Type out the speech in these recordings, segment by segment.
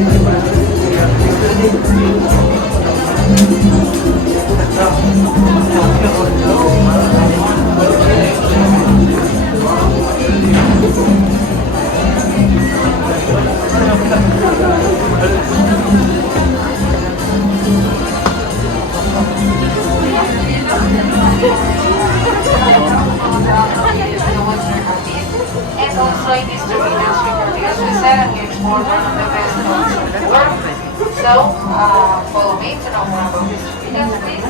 And also it is to reduce reproduce and export one of the best culture in the world. So follow me to know more about this readers, please.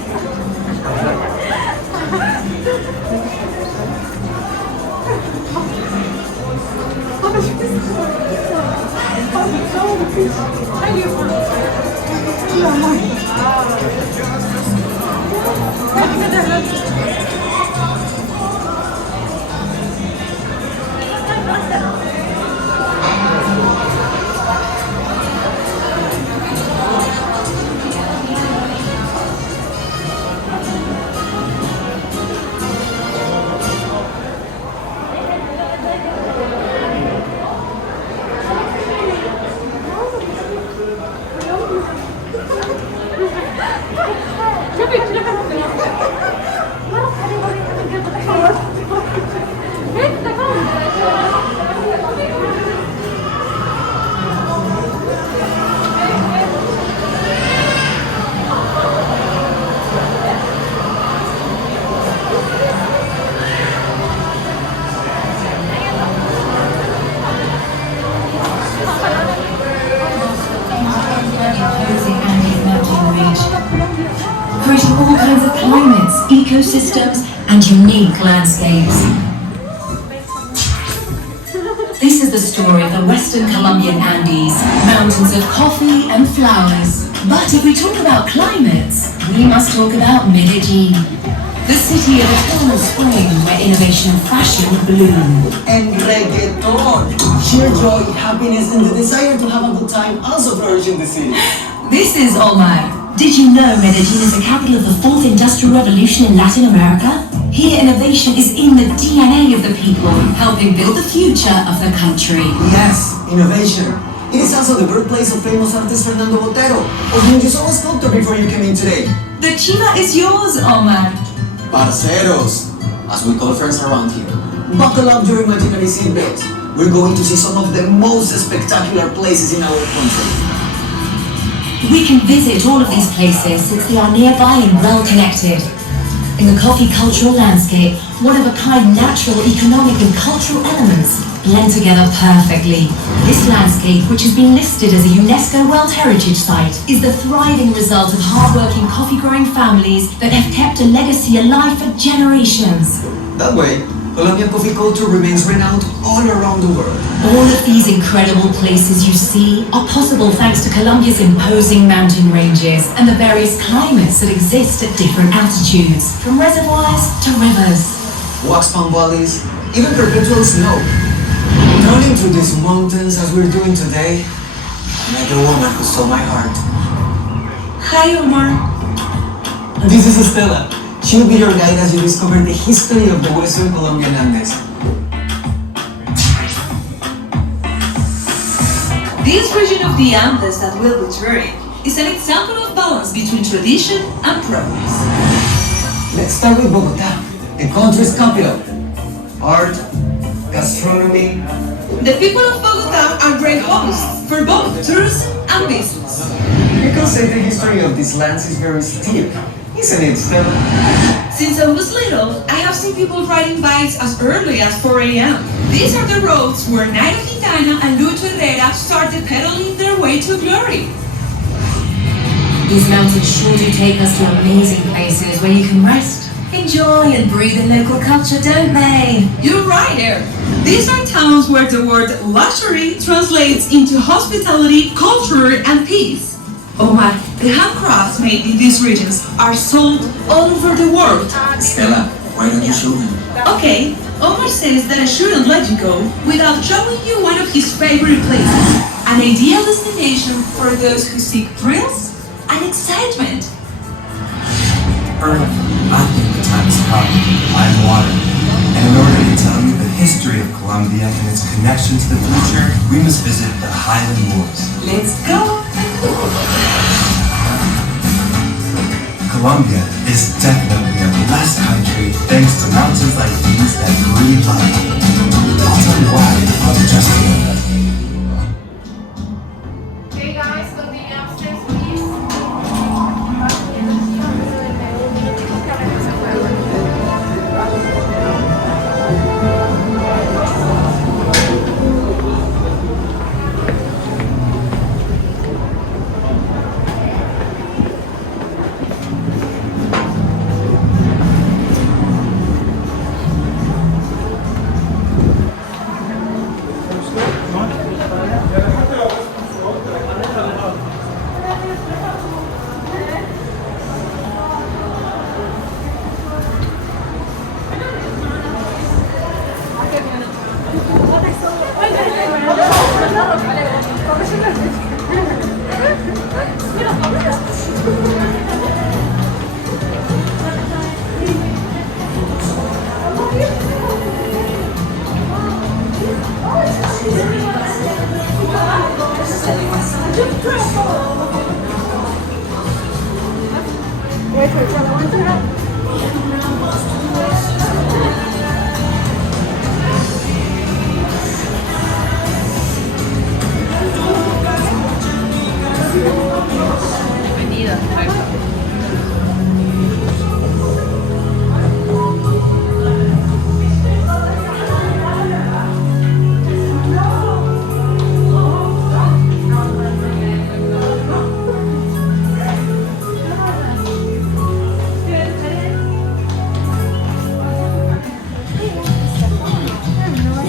Creating all kinds of climates, ecosystems, and unique landscapes. This is the story of the Western Colombian Andes, mountains of coffee and flowers. But if we talk about climates, we must talk about Medellin, the city of eternal spring where innovation and fashion bloom. And reggaeton, sheer joy, happiness, and the desire to have a good time also flourish in the city. This is Omar. Did you know Medellin is the capital of the fourth industrial revolution in Latin America? Here, innovation is in the DNA of the people, helping build the future of the country. Yes, innovation. It is also the birthplace of famous artist Fernando Botero, of whom you saw a sculpture before you came in today. The chiva is yours, Omar. Parceros, as we call friends around here. Buckle up your imaginary seatbelts. We're going to see some of the most spectacular places in our country. We can visit all of these places since they are nearby and well connected. In the coffee cultural landscape, one-of-a-kind natural, economic and cultural elements blend together perfectly. This landscape, which has been listed as a UNESCO World Heritage Site, is the thriving result of hard-working coffee-growing families that have kept a legacy alive for generations. That way, Colombian coffee culture remains renowned all around the world. All of these incredible places you see are possible thanks to Colombia's imposing mountain ranges and the various climates that exist at different altitudes, from reservoirs to rivers. Wax palm valleys, even perpetual snow. Running through these mountains as we're doing today, I met the woman who stole my heart. Hi, Omar. This is Estela. She'll be your guide as you discover the history of the Western Colombian Andes. This region of the Andes that we'll be touring is an example of balance between tradition and progress. Let's start with Bogota, the country's capital. Art, gastronomy. The people of Bogota are great hosts for both tourism and business. You can say the history of these lands is very steep, isn't it, Stella? Since I was little, I have seen people riding bikes as early as 4 a.m. These are the roads where Nairo Quintana and Lucho Herrera started pedaling their way to glory. These mountains sure do take us to amazing places where you can rest, enjoy and breathe in local culture, don't they? You're right there. These are towns where the word luxury translates into hospitality, culture, and peace. Omar, the handcrafts made in these regions are sold all over the world. Stella, why don't you show them? Okay, Omar says that I shouldn't let you go without showing you one of his favorite places. An ideal destination for those who seek thrills and excitement. Earth, I think the time has come. I am water. And in order to tell you the history of Colombia and its connection to the future, we must visit the Highland Moors. Let's go! Colombia is definitely a blessed country thanks to mountains like these that breathe life. I'll tell you why in just a minute. Okay guys, continue upstairs please.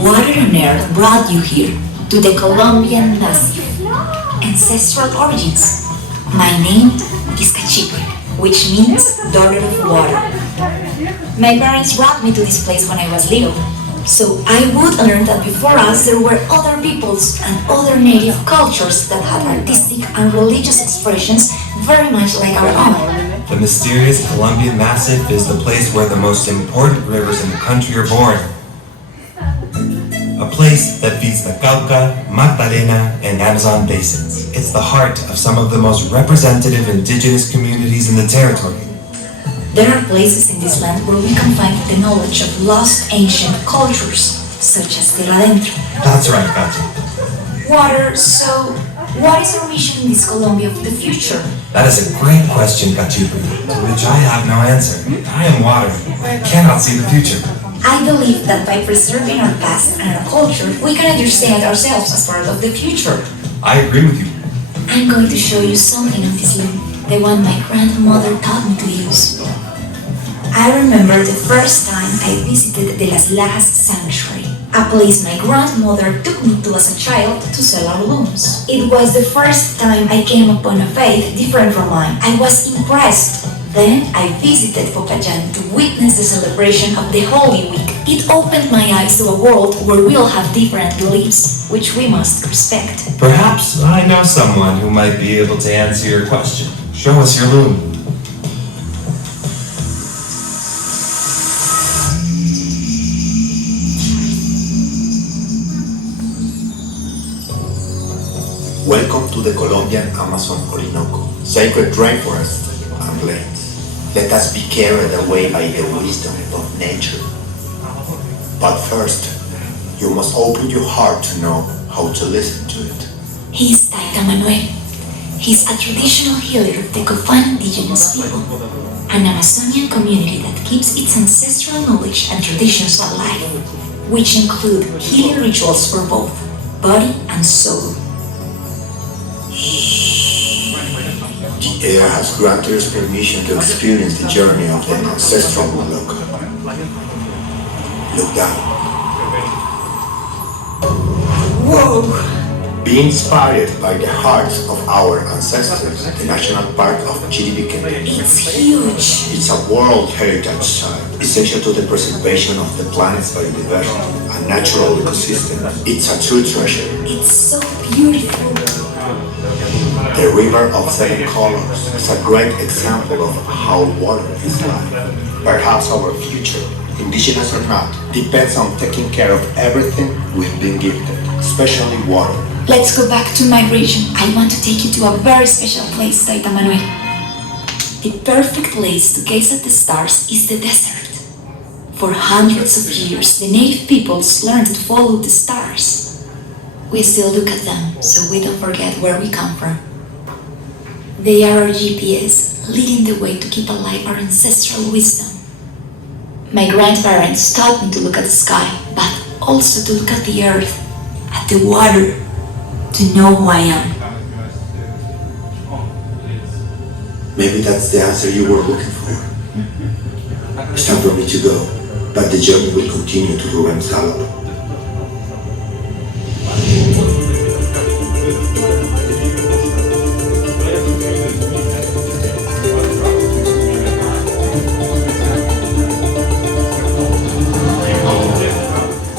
What on earth brought you here to the Colombian massive ancestral origins? My name is Cachique, which means daughter of water. My parents brought me to this place when I was little, so I would learn that before us there were other peoples and other native cultures that had artistic and religious expressions very much like our own. The mysterious Colombian Massif is the place where the most important rivers in the country are born. A place that feeds the Cauca, Magdalena, and Amazon basins. It's the heart of some of the most representative indigenous communities in the territory. There are places in this land where we can find the knowledge of lost ancient cultures, such as Tierra Adentro. That's right, Katy. Water, so what is our mission in this Colombia of the future? That is a great question, Cachique, to which I have no answer. I am water. I cannot see the future. I believe that by preserving our past and our culture, we can understand ourselves as part of the future. I agree with you. I'm going to show you something of this loom, the one my grandmother taught me to use. I remember the first time I visited the Las Lajas Sanctuary, a place my grandmother took me to as a child to sell our looms. It was the first time I came upon a faith different from mine. I was impressed. Then I visited Popayán to witness the celebration of the Holy Week. It opened my eyes to a world where we all have different beliefs, which we must respect. Perhaps I know someone who might be able to answer your question. Show us your loom. Welcome to the Colombian Amazon Orinoco, sacred rainforest and plains. Let us be carried away by the wisdom of nature. But first, you must open your heart to know how to listen to it. He is Taita Manuel. He's a traditional healer of the Cofan indigenous people, an Amazonian community that keeps its ancestral knowledge and traditions alive, which include healing rituals for both body and soul. The air has granted us permission to experience the journey of the ancestral look. Look down. Whoa! Be inspired by the hearts of our ancestors, the National Park of Chiribique. It's huge. It's a World Heritage Site, essential to the preservation of the planet's biodiversity and natural ecosystem. It's a true treasure. It's so beautiful. The River of Seven Colors is a great example of how water is life. Perhaps our future indigenous or not, depends on taking care of everything we've been gifted, especially water. Let's go back to my region. I want to take you to a very special place, Taita Manuel. The perfect place to gaze at the stars is the desert. For hundreds of years, the native peoples learned to follow the stars. We still look at them, so we don't forget where we come from. They are our GPS, leading the way to keep alive our ancestral wisdom. My grandparents taught me to look at the sky, but also to look at the earth, at the water, to know who I am. Maybe that's the answer you were looking for. It's time for me to go, but the journey will continue to Ruben's Gallop.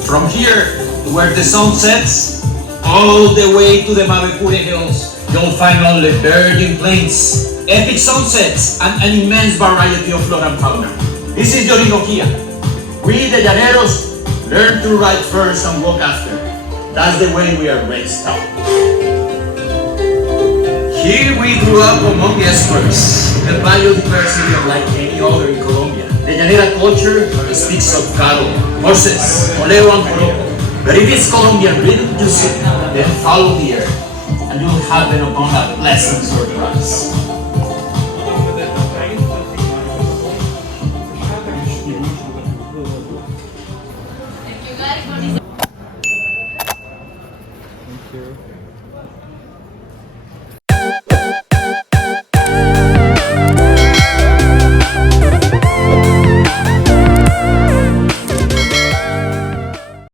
From here, where the sun sets, all the way to the Mavecure Hills, you'll find only virgin plains, epic sunsets, and an immense variety of flora and fauna. This is the Orinoquia. We, the Llaneros, learn to ride first and walk after. That's the way we are raised up. Here we grew up among the experts, the biodiversity unlike any other in Colombia. The Llanera culture speaks of cattle, horses, oleo and joropo. But if it's Colombian rhythm music, then follow the earth, and you'll happen upon a pleasant surprise. Thank you.